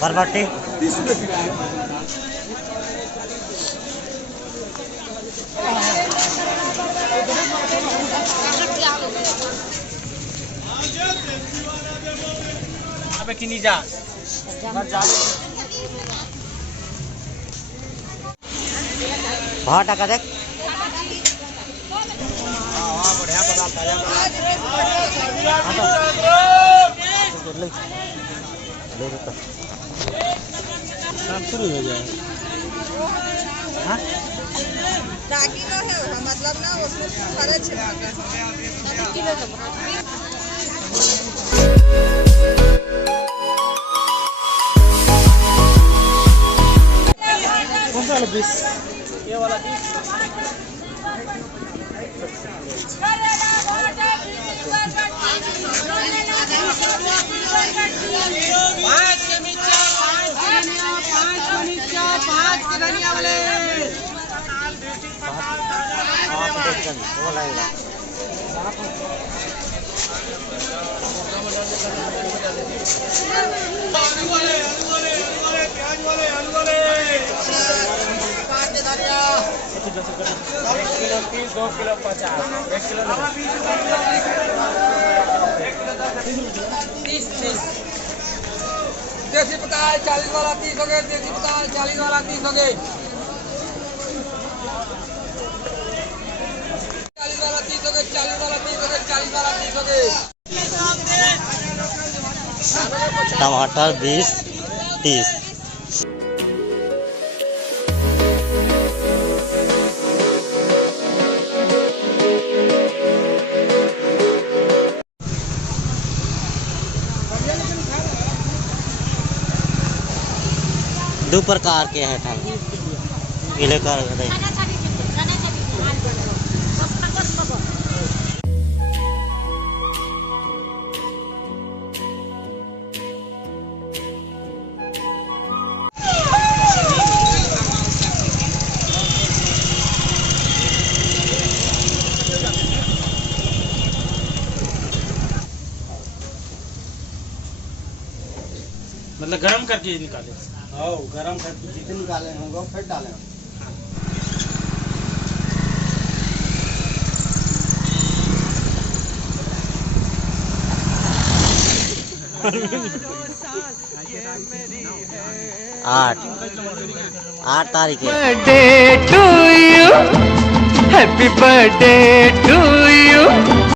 बरबट्टी 30 रुपये किलो। अबे किनी जा भाव टाका देख बढ़िया पदार्थ शुरू हो जाए। रागी का है मतलब ना उसमें सारे छिड़का किलो कौन सा वाला 20 ये वाला 20 5 के धनिया वाले वो लगेगा किलो 30 2 किलो 50 1 किलो 30 देसी पता 40 वाला 30 हो गए। देसी पता 40 वाला 30 हो गए। 40 वाला 30 हो गए। 40 वाला 30 हो गए। 40 वाला 30 हो गए। टमाटर 20 30 दो प्रकार के हैं था पीले कर मतलब गरम करके निकाले। हाँ गरम करके जितने निकाले होंगे फिर डालें। आठ तारीख birthday to you happy birthday to you